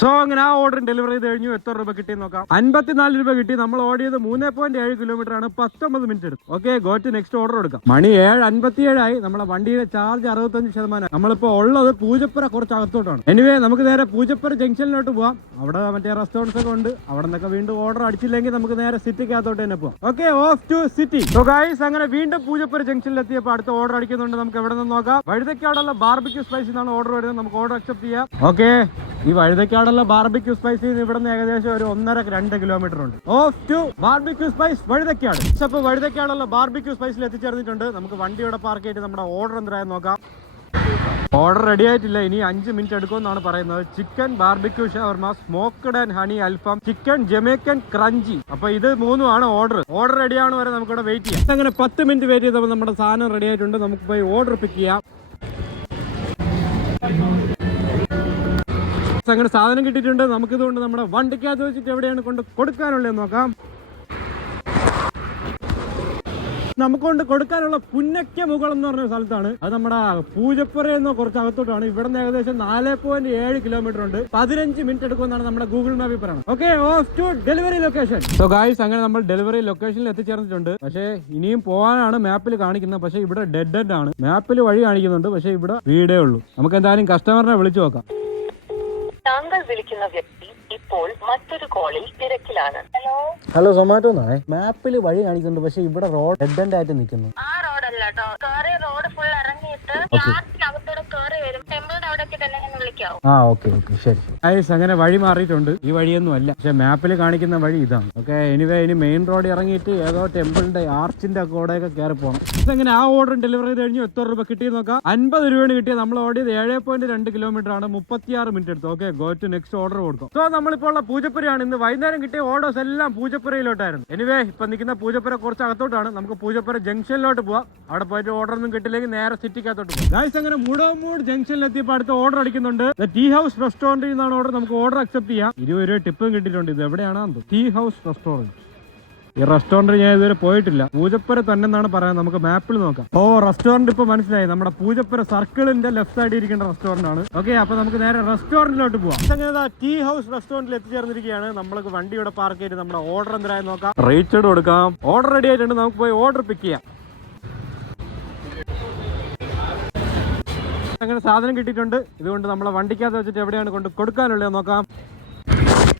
സോ അങ്ങനെ ആ ഓർഡർ ഡെലിവറി ചെയ്ത് കഴിഞ്ഞു. എത്ര രൂപ കിട്ടിയെന്ന് നോക്കാം. 54 രൂപ കിട്ടി. നമ്മൾ ഓടിയത് 3.7 കിലോമീറ്റർ ആണ്. 19 മിനിറ്റ് എടുത്തു. Okay, go to next order എടുക്കാം. മണി 7:57 ആയി. നമ്മുടെ വണ്ടിയുടെ ചാർജ് 65%. നമ്മളിപ്പോ ഉള്ളത് പൂജപ്പുര കുറച്ച് അകത്തോട്ടാണ്. എനിവേ നമുക്ക് നേരെ പൂജപ്പുര ജംഗ്ഷനിലോട്ട് പോവാം. അവിടെ മറ്റേ റെസ്റ്റോറൻറ്റ്സ് ഒക്കെ ഉണ്ട്. അവിടെ നിന്നൊക്കെ വീണ്ടും ഓർഡർ അടിച്ചില്ലെങ്കിൽ നമുക്ക് നേരെ സിറ്റിക്കകത്തോട്ട് തന്നെ പോവാം. Okay, off to city. So guys, അങ്ങനെ വീണ്ടും പൂജപ്പുര ജംഗ്ഷനിൽ എത്തിയപ്പോൾ അടുത്ത ഓർഡർ അടിക്കുന്നുണ്ട്. നമുക്ക് എവിടെ നിന്ന് നോക്കാം. വഴുതക്കാടുള്ള ബാർബിക്യൂ സ്പൈസിൽ നിന്നാണ് ഓർഡർ വരുന്നത്. നമുക്ക് ഓർഡർ അക്സെപ്റ്റ് ചെയ്യാം. ഓക്കെ, ഈ വഴുതക്കാടുള്ള ബാർബിക്യൂ സ്പൈസിൽ നിന്ന് ഇവിടെ നിന്ന് ഏകദേശം ഒരു 1.5-2 കിലോമീറ്റർ ഉണ്ട്. Of two barbecue spice Vazhuthacaud. അപ്പോൾ വഴുതക്കാടുള്ള ബാർബിക്യൂ സ്പൈസിൽ എത്തിച്ചേർന്നിട്ടുണ്ട്. നമുക്ക് വണ്ടിയുടെ പാർക്ക് ചെയ്തിട്ട് നമ്മുടെ ഓർഡർ എന്തായാലും നോക്കാം. ഓർഡർ റെഡി ആയിട്ടില്ല. ഇനി 5 മിനിറ്റ് എടുക്കുമെന്നാണ് പറയുന്നത്. Chicken barbecue shawarma, smoked and honey alfaham, chicken Jamaican crunchy. അപ്പൊ ഇത് 3 ഓർഡർ റെഡി ആണ് വരെ നമുക്ക് ഇവിടെ വെയിറ്റ് ചെയ്യാം. അങ്ങനെ 10 മിനിറ്റ് വെയിറ്റ് ചെയ്തപ്പോൾ നമ്മുടെ സാധനം റെഡി ആയിട്ടുണ്ട്. നമുക്ക് പോയി ഓർഡർ പിക്ക് ചെയ്യാം. അങ്ങനെ സാധനം കിട്ടിയിട്ടുണ്ട്. നമുക്കിതുകൊണ്ട് നമ്മുടെ വണ്ടിക്കകത്ത് വെച്ചിട്ട് എവിടെയാണ് കൊണ്ട് കൊടുക്കാനുള്ളത് നോക്കാം. നമുക്കൊണ്ട് കൊടുക്കാനുള്ള പുന്നക്ക മുകൾ എന്ന് പറഞ്ഞ സ്ഥലത്താണ്. അത് നമ്മുടെ പൂജപ്പുര എന്ന കുറച്ച് അകത്തോട്ടാണ്. ഇവിടെ നിന്ന് ഏകദേശം 4.7 കിലോമീറ്റർ ഉണ്ട്. 15 മിനിറ്റ് എടുക്കുമെന്നാണ് നമ്മുടെ ഗൂഗിൾ മാപ്പിൽ പറയുന്നത്. Okay, off to delivery location. So guys, അങ്ങനെ നമ്മൾ ഡെലിവറി ലൊക്കേഷനിൽ എത്തിച്ചേർന്നിട്ടുണ്ട്. പക്ഷേ ഇനിയും പോകാനാണ് മാപ്പിൽ കാണിക്കുന്നത്. പക്ഷേ ഇവിടെ ഡെഡ് എൻഡ് ആണ്. മാപ്പിൽ വഴി കാണിക്കുന്നുണ്ട്, പക്ഷേ ഇവിടെ വീടേ ഉള്ളൂ. നമുക്ക് എന്തായാലും കസ്റ്റമറിനെ വിളിച്ചു നോക്കാം. താങ്കൾ വിളിക്കുന്ന വ്യക്തി ഇപ്പോൾ മറ്റൊരു കോളിൽ തിരക്കിലാണ്. ഹലോ, സൊമാറ്റോ എന്നാണ്. മാപ്പിൽ വഴി കാണിക്കുന്നുണ്ട്, പക്ഷെ ഇവിടെ റോഡ് ഡെഡ് എൻഡ് ആയിട്ട് നിൽക്കുന്നു. ആ റോഡല്ല കേട്ടോ, റോഡ് ഫുൾ ഇറങ്ങിയിട്ട് അകത്തോടെ കയറി വരും. ടെമ്പിളിന്റെ അവിടേക്ക് തന്നെ വിളിക്കാവും. ആ, ഓക്കെ ശരി. ഗൈസ്, അങ്ങനെ വഴി മാറിയിട്ടുണ്ട്. ഈ വഴിയൊന്നും അല്ല, പക്ഷെ മാപ്പിൽ കാണിക്കുന്ന വഴി ഇതാണ്. ഓക്കെ, എനിവേ ഇനി മെയിൻ റോഡ് ഇറങ്ങിയിട്ട് ഏതോ ടെമ്പിളിന്റെ ആർച്ചിന്റെ കൂടെയൊക്കെ കയറി പോകണം. അങ്ങനെ ആ ഓർഡർ ഡെലിവറി ചെയ്ത് കഴിഞ്ഞു. എത്ര രൂപ കിട്ടിയെന്ന് നോക്കാം. 50 രൂപയാണ് കിട്ടിയത്. നമ്മൾ ഓടിയത് 7.2 കിലോമീറ്റർ ആണ്. 36 മിനിറ്റ് എടുത്തു. Okay, go to next order കൊടുക്കും. സോ നമ്മളിപ്പോൾ ഉള്ള പൂജപ്പുരയാണ്. ഇന്ന് വൈകുന്നേരം കിട്ടിയ ഓർഡേഴ്സ് എല്ലാം പൂജപ്പുരയിലോട്ടായിരുന്നു. എനിവേ ഇപ്പൊ നിൽക്കുന്ന പൂജപ്പുര കുറച്ച് അകത്തോട്ടാണ്. നമുക്ക് പൂജപ്പുര ജംഗ്ഷനിലോട്ട് പോവാം. അവിടെ പോയിട്ട് ഓർഡർ ഒന്നും കിട്ടില്ലെങ്കിൽ നേരെ സിറ്റിക്കകത്തോട്ട് പോകും. ഗൈസ്, അങ്ങനെ മുടമൂട് ജംഗ്ഷനിൽ എത്തിയപ്പോൾ അടുത്ത ഓർഡർ അടിക്കുന്നുണ്ട്. ടീ ഹൗസ് റെസ്റ്റോറന്റിൽ നിന്നാണ് ഓർഡർ. നമുക്ക് ഓർഡർ അക്സെപ്റ്റ് ചെയ്യാം. 20 രൂപ ടിപ്പും കിട്ടിയിട്ടുണ്ട്. ഇത് എവിടെയാണെന്ന് ടീ ഹൗസ് റെസ്റ്റോറന്റ്. ഈ റെസ്റ്റോറന്റ് ഞാൻ ഇതുവരെ പോയിട്ടില്ല. പൂജപ്പുര തന്നെ എന്നാണ് പറയാൻ. നമുക്ക് മാപ്പിൽ നോക്കാം. ഓ, റെസ്റ്റോറന്റ് ഇപ്പൊ മനസ്സിലായി. നമ്മുടെ പൂജപ്പുര സർക്കിളിന്റെ ലെഫ്റ്റ് സൈഡിൽ ഇരിക്കേണ്ട റെസ്റ്റോറന്റ് ആണ്. ഓക്കെ, അപ്പൊ നമുക്ക് നേരെ റെസ്റ്റോറന്റിലോട്ട് പോവാം. അങ്ങനെ ടീ ഹൗസ് റെസ്റ്റോറന്റിൽ എത്തിച്ചേർന്നിരിക്കുകയാണ്. നമ്മൾക്ക് വണ്ടി ഇവിടെ പാർക്ക് ചെയ്ത് നമ്മുടെ ഓർഡർ എന്തായാലും നോക്കാം. റേറ്റ് കൊടുക്കാം. ഓർഡർ റെഡി ആയിട്ടുണ്ട്. നമുക്ക് പോയി ഓർഡർ പിക്ക് ചെയ്യാം. അങ്ങനെ സാധനം കിട്ടിയിട്ടുണ്ട്. ഇതുകൊണ്ട് നമ്മളെ വണ്ടിക്കകത്ത് വെച്ചിട്ട് എവിടെയാണ് കൊണ്ട് കൊടുക്കാനുള്ളത് നോക്കാം.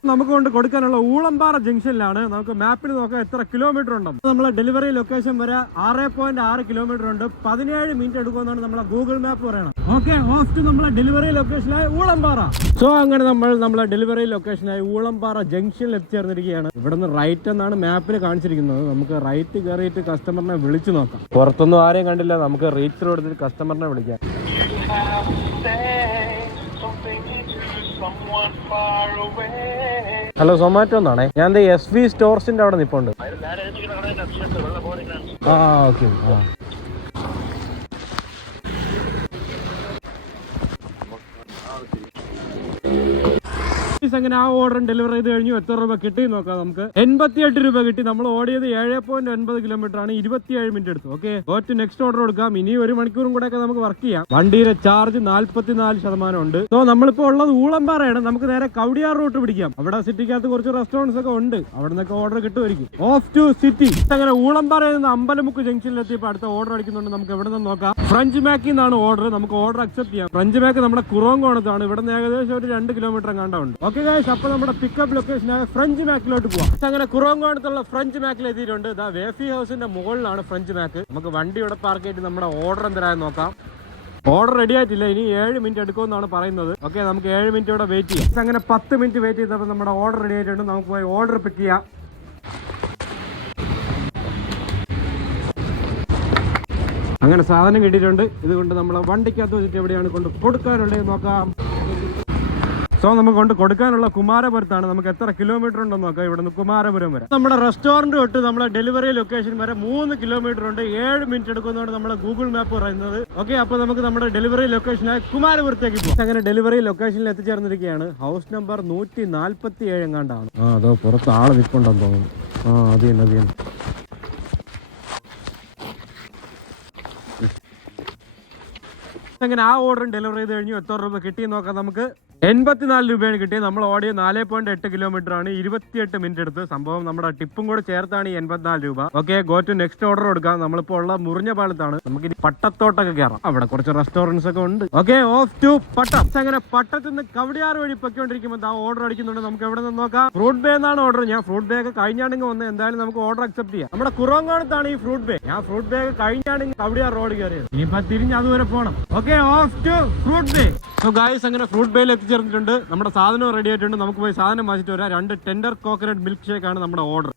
നമുക്ക് കൊണ്ട് കൊടുക്കാനുള്ള ഊളംപാറ ജംഗ്ഷനിലാണ്. നമുക്ക് മാപ്പിൽ നോക്കാം എത്ര കിലോമീറ്റർ ഉണ്ടെന്ന്. നമ്മളെ ഡെലിവറി ലൊക്കേഷൻ വരെ 6.6 കിലോമീറ്റർ ഉണ്ട്. 17 മിനിറ്റ് എടുക്കുമെന്നാണ് നമ്മളെ ഗൂഗിൾ മാപ്പ് പറയുന്നത്. ഓക്കെ, ഓഫ് ടു നമ്മളെ ഡെലിവറി ലൊക്കേഷനായ ഊളംപാറ. സോ അങ്ങനെ നമ്മളെ ഡെലിവറി ലൊക്കേഷനായ ഊളംപാറ ജംഗ്ഷനിൽ എത്തിച്ചേർന്നിരിക്കുകയാണ്. ഇവിടുന്ന് റൈറ്റ് എന്നാണ് മാപ്പിൽ കാണിച്ചിരിക്കുന്നത്. നമുക്ക് റൈറ്റ് കയറിയിട്ട് കസ്റ്റമറിനെ വിളിച്ചു നോക്കാം. പുറത്തൊന്നും ആരെയും കണ്ടില്ല. നമുക്ക് റീച്ച് റോഡിൽ കസ്റ്റമറിനെ വിളിക്കാം. ഹലോ, സൊമാറ്റോ എന്നാണേ. ഞാൻ SV സ്റ്റോർസിന്റെ അവിടെ നിൽപ്പുണ്ട്. ആ, ഓക്കെ. അങ്ങനെ ആ ഓർഡർ ഡെലിവറി ചെയ്ത് കഴിഞ്ഞു. എത്ര രൂപ കിട്ടി നോക്കാം. നമുക്ക് 88 രൂപ കിട്ടി. നമ്മൾ ഓടിയത് 7.9 കിലോമീറ്റർ ആണ്. 27 മിനിറ്റ് എടുത്തു. Okay, go to next order കൊടുക്കാം. ഇനി 1 മണിക്കൂറും കൂടെ ഒക്കെ നമുക്ക് വർക്ക് ചെയ്യാം. വണ്ടിയുടെ ചാർജ് 44% ഉണ്ട്. സോ നമ്മളിപ്പോ ഉള്ളത് ഊളംപാറയാണ്. നമുക്ക് നേരെ കവടിയാർ റൂട്ട് പിടിക്കാം. അവിടെ സിറ്റിക്കകത്ത് കുറച്ച് റെസ്റ്റോറൻറ്റ്സ് ഒക്കെ ഉണ്ട്. അവിടെ നിന്നൊക്കെ ഓർഡർ കിട്ടുമായിരിക്കും. Of to city. അങ്ങനെ ഊളംപാറയിൽ നിന്ന് അമ്പലമുക്ക് ജംഗ്ഷനിൽ എത്തിയപ്പോൾ അടുത്ത ഓർഡർ അടിക്കുന്നുണ്ട്. നമുക്ക് എവിടെ നിന്ന് നോക്കാം. ഫ്രഞ്ച് മാക്കിൽ നിന്നാണ് ഓർഡർ. നമുക്ക് ഓർഡർ അക്സെപ്റ്റ് ചെയ്യാം. ഫ്രഞ്ച് മാക്ക് നമ്മുടെ കുറോങ്കോണത്താണ്. ഇവിടെ നിന്ന് ഏകദേശം ഒരു 2 കിലോമീറ്റർ കണ്ടുണ്ട്. ഓക്കെ ഗൈസ്, അപ്പൊ നമ്മുടെ പിക്കപ്പ് ലൊക്കേഷനായ ഫ്രഞ്ച് മാക്കിലോട്ട് പോവാം. അങ്ങനെ കുറോങ്കോണത്തുള്ള ഫ്രഞ്ച് മാക്കിൽ എത്തിയിട്ടുണ്ട്. വേഫി ഹൗസിന്റെ മുകളിലാണ് ഫ്രഞ്ച് മാക്ക്. നമുക്ക് വണ്ടി ഇവിടെ പാർക്ക് ചെയ്തിട്ട് നമ്മുടെ ഓർഡർ എന്തായാലും നോക്കാം. ഓർഡർ റെഡി ആയിട്ടില്ല. ഇനി 7 മിനിറ്റ് എടുക്കുമെന്നാണ് പറയുന്നത്. ഓക്കെ, നമുക്ക് 7 മിനിറ്റ് ഇവിടെ വെയിറ്റ് ചെയ്യാം. അങ്ങനെ 10 മിനിറ്റ് വെയിറ്റ് ചെയ്തപ്പോൾ നമ്മുടെ ഓർഡർ റെഡി ആയിട്ടുണ്ട്. നമുക്ക് പോയി ഓർഡർ പിക്ക് ചെയ്യാം. അങ്ങനെ സാധനം കിട്ടിയിട്ടുണ്ട്. ഇതുകൊണ്ട് നമ്മളെ വണ്ടിക്കകത്ത് വെച്ചിട്ട് എവിടെയാണ് കൊണ്ട് കൊടുക്കാനുള്ളത് നോക്കാം. സോ നമുക്ക് കൊണ്ട് കൊടുക്കാനുള്ള കുമാരപുരത്താണ്. നമുക്ക് എത്ര കിലോമീറ്റർ ഉണ്ടെന്ന് നോക്കാം. ഇവിടെ നിന്ന് കുമാരപുരം വരെ നമ്മുടെ റെസ്റ്റോറന്റ് തൊട്ട് നമ്മളെ ഡെലിവറി ലൊക്കേഷൻ വരെ 3 കിലോമീറ്റർ ഉണ്ട്. 7 മിനിറ്റ് എടുക്കുന്നതാണ് നമ്മളെ ഗൂഗിൾ മാപ്പ് പറയുന്നത്. ഓക്കെ, അപ്പൊ നമുക്ക് നമ്മുടെ ഡെലിവറി ലൊക്കേഷനായ കുമാരപുരത്തേക്ക് പോകാം. അങ്ങനെ ഡെലിവറി ലൊക്കേഷനിൽ എത്തിച്ചേർന്നിരിക്കുകയാണ്. House number 147 എങ്ങാണ്ടാണ്. അതോ പുറത്ത് ആള് നിൽപ്പുണ്ടെന്ന് തോന്നുന്നു. അത് തന്നെ. അങ്ങനെ ആ ഓർഡർ ഡെലിവറി ചെയ്ത് കഴിഞ്ഞു. എത്ര രൂപ കിട്ടിയെന്ന് നോക്കാം. നമുക്ക് 84 രൂപയാണ് കിട്ടിയത്. നമ്മൾ ഓടിയ 4.8 കിലോമീറ്റർ ആണ്, 28 മിനിറ്റ് എടുത്ത്. സംഭവം നമ്മുടെ ടിപ്പും കൂടെ ചേർത്താണ് ഈ 84 രൂപ. Okay, go to next order കൊടുക്കാം. നമ്മളിപ്പോ ഉള്ള മുറിഞ്ഞ പാലത്താണ്. നമുക്ക് ഇനി പട്ടത്തോട്ടൊക്കെ കയറാം. അവിടെ കുറച്ച് റെസ്റ്റോറൻറ്റ്സ് ഒക്കെ ഉണ്ട്. ഓക്കെ, ഓഫ് ടു പട്ടം. അങ്ങനെ പട്ടത്തിൽ നിന്ന് കവടിയാർ വഴി പൊയ്ക്കൊണ്ടിരിക്കുമ്പോൾ ഓർഡർ അടിക്കുന്നുണ്ട്. നമുക്ക് എവിടെ നിന്ന് നോക്കാം. ഫ്രൂട്ട് ബേ എന്നാണ് ഓർഡർ. ഞാൻ ഫ്രൂട്ട് ബേ ഒക്കെ കഴിഞ്ഞാണെങ്കിൽ വന്ന് എന്തായാലും നമുക്ക് ഓർഡർ അക്സെപ്റ്റ് ചെയ്യാം. നമ്മുടെ കുറവങ്കാണത്താണ് ഈ ഫ്രൂട്ട് ബേ. ഞാൻ ഫ്രൂട്ട് ബേ ഒക്കെ കഴിഞ്ഞാണെങ്കിൽ കവടിയാർ റോഡ് കയറിയത്. ഇനിയിപ്പോ തിരിഞ്ഞ് അതുവരെ പോകണം. Okay, off to fruit bay. So guys, അങ്ങനെ ഫ്രൂട്ട് ബേയിൽ എത്തിച്ചേർന്നിട്ടുണ്ട്. നമ്മുടെ സാധനം റെഡി ആയിട്ടുണ്ട്. നമുക്ക് പോയി സാധനം വാങ്ങിച്ചിട്ട് വരാം. 2 ടെൻഡർ കോക്കനട്ട് മിൽക്ക് ഷേക്ക് ആണ് നമ്മുടെ ഓർഡർ.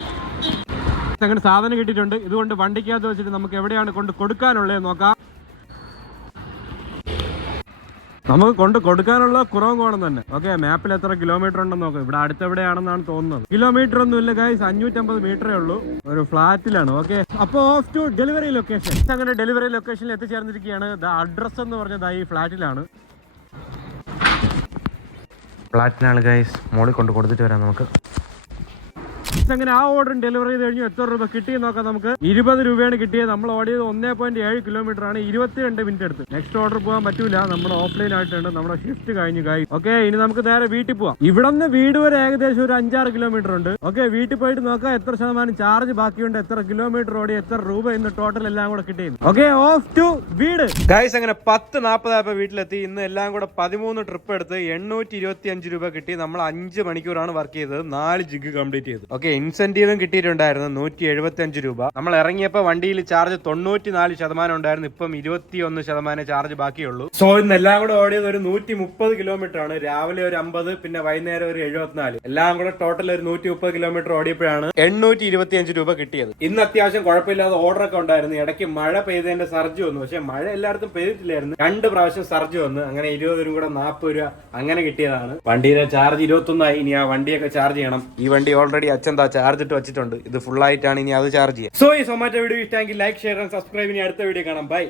അങ്ങനെ സാധനം കിട്ടിയിട്ടുണ്ട്. ഇതുകൊണ്ട് വണ്ടിക്കകത്ത് വെച്ചിട്ട് നമുക്ക് എവിടെയാണ് കൊണ്ട് കൊടുക്കാനുള്ളത് നോക്കാം. നമുക്ക് കൊണ്ട് കൊടുക്കാനുള്ള കുറവങ്കോണം തന്നെ. ഓക്കെ, മാപ്പിൽ എത്ര കിലോമീറ്റർ ഉണ്ടെന്ന് നോക്കാം. ഇവിടെ അടുത്തെവിടെയാണെന്നാണ് തോന്നുന്നത്. കിലോമീറ്റർ ഒന്നും ഇല്ല ഗൈസ്, 550 മീറ്ററേ ഉള്ളൂ. ഒരു ഫ്ലാറ്റിലാണ്. ഓക്കെ, അപ്പോൾ ഓഫ് ടു ഡെലിവറി ലൊക്കേഷൻ. അങ്ങനെ ഡെലിവറി ലൊക്കേഷനിൽ എത്തിച്ചേർന്നിരിക്കുകയാണ്. അഡ്രസ് എന്ന് പറഞ്ഞത് ഈ ഫ്ലാറ്റിലാണ്. ഫ്ലാറ്റിനാണ് ഗൈസ്. മോളിൽ കൊണ്ട് കൊടുത്തിട്ട് വരാം നമുക്ക്. അങ്ങനെ ആ ഓർഡർ ഡെലിവറി ചെയ്ത് കഴിഞ്ഞു. എത്ര രൂപ കിട്ടിയെന്ന് നോക്കാം. നമുക്ക് 20 രൂപയാണ് കിട്ടിയത്. നമ്മൾ ഓടിയത് 1.7 കിലോമീറ്റർ ആണ്, 22 മിനിറ്റ് എടുത്ത്. നെക്സ്റ്റ് ഓർഡർ പോകാൻ പറ്റൂല, നമ്മുടെ ഓഫ്ലൈൻ ആയിട്ടുണ്ട്. നമ്മുടെ ഷിഫ്റ്റ് കഴിഞ്ഞു ഗൈസ്. ഓക്കെ, ഇനി നമുക്ക് നേരെ വീട്ടിൽ പോവാം. ഇവിടെ നിന്ന് വീട് വരെ ഏകദേശം ഒരു 5-6 കിലോമീറ്റർ ഉണ്ട്. ഓക്കെ, വീട്ടിൽ പോയിട്ട് നോക്കാം എത്ര ശതമാനം ചാർജ് ബാക്കിയുണ്ട്, എത്ര കിലോമീറ്റർ ഓടി, എത്ര രൂപ ഇന്ന് ടോട്ടൽ എല്ലാം കൂടെ കിട്ടിയത്. ഓക്കെ, ഓഫ് ടു വീട് ഗൈസ്. അങ്ങനെ 10:40 വീട്ടിലെത്തി. ഇന്ന് എല്ലാം കൂടെ 13 ട്രിപ്പ് എടുത്ത് 825 രൂപ കിട്ടി. നമ്മൾ 5 മണിക്കൂറാണ് വർക്ക് ചെയ്തത്. 4 ജിഗ് കംപ്ലീറ്റ് ചെയ്തു. ഓക്കെ, ഇൻസെന്റീവും കിട്ടിയിട്ടുണ്ടായിരുന്നു 175 രൂപ. നമ്മൾ ഇറങ്ങിയപ്പോൾ വണ്ടിയിൽ ചാർജ് 94% ഉണ്ടായിരുന്നു. ഇപ്പം 21% ചാർജ് ബാക്കിയുള്ളൂ. സോ ഇന്ന് എല്ലാം കൂടെ ഓടിയത് ഒരു 130 കിലോമീറ്റർ ആണ്. രാവിലെ ഒരു 50, പിന്നെ വൈകുന്നേരം ഒരു 74. എല്ലാം കൂടെ ടോട്ടൽ ഒരു 130 കിലോമീറ്റർ ഓടിയപ്പോഴാണ് 825 രൂപ കിട്ടിയത്. ഇന്ന് അത്യാവശ്യം കുഴപ്പമില്ലാതെ ഓർഡർ ഒക്കെ ഉണ്ടായിരുന്നു. ഇടയ്ക്ക് മഴ പെയ്തതിന്റെ സർജ് വന്നു. പക്ഷെ മഴ എല്ലായിടത്തും പെയ്തിട്ടില്ലായിരുന്നു. 2 പ്രാവശ്യം സർജ് വന്നു. അങ്ങനെ 20 കൂടെ 40 രൂപ അങ്ങനെ കിട്ടിയതാണ്. വണ്ടിയിലെ ചാർജ് 21 ആയി. ഇനി ആ വണ്ടിയൊക്കെ ചാർജ് ചെയ്യണം. ഈ വണ്ടി ഓൾറെഡി അച്ഛൻ ചാർജ് ഇട്ട് വെച്ചിട്ടുണ്ട്. ഇത് ഫുൾ ആയിട്ടാണ്, ഇനി അത് ചാർജ് ചെയ്യാം. സോ ഈ സൊമാറ്റോ വീഡിയോ ഇഷ്ടമെങ്കിൽ ലൈക്ക്, ഷെയർ ആൻഡ് സബ്സ്ക്രൈബ്. ഇനി അടുത്ത വീഡിയോ കാണാം. ബൈ.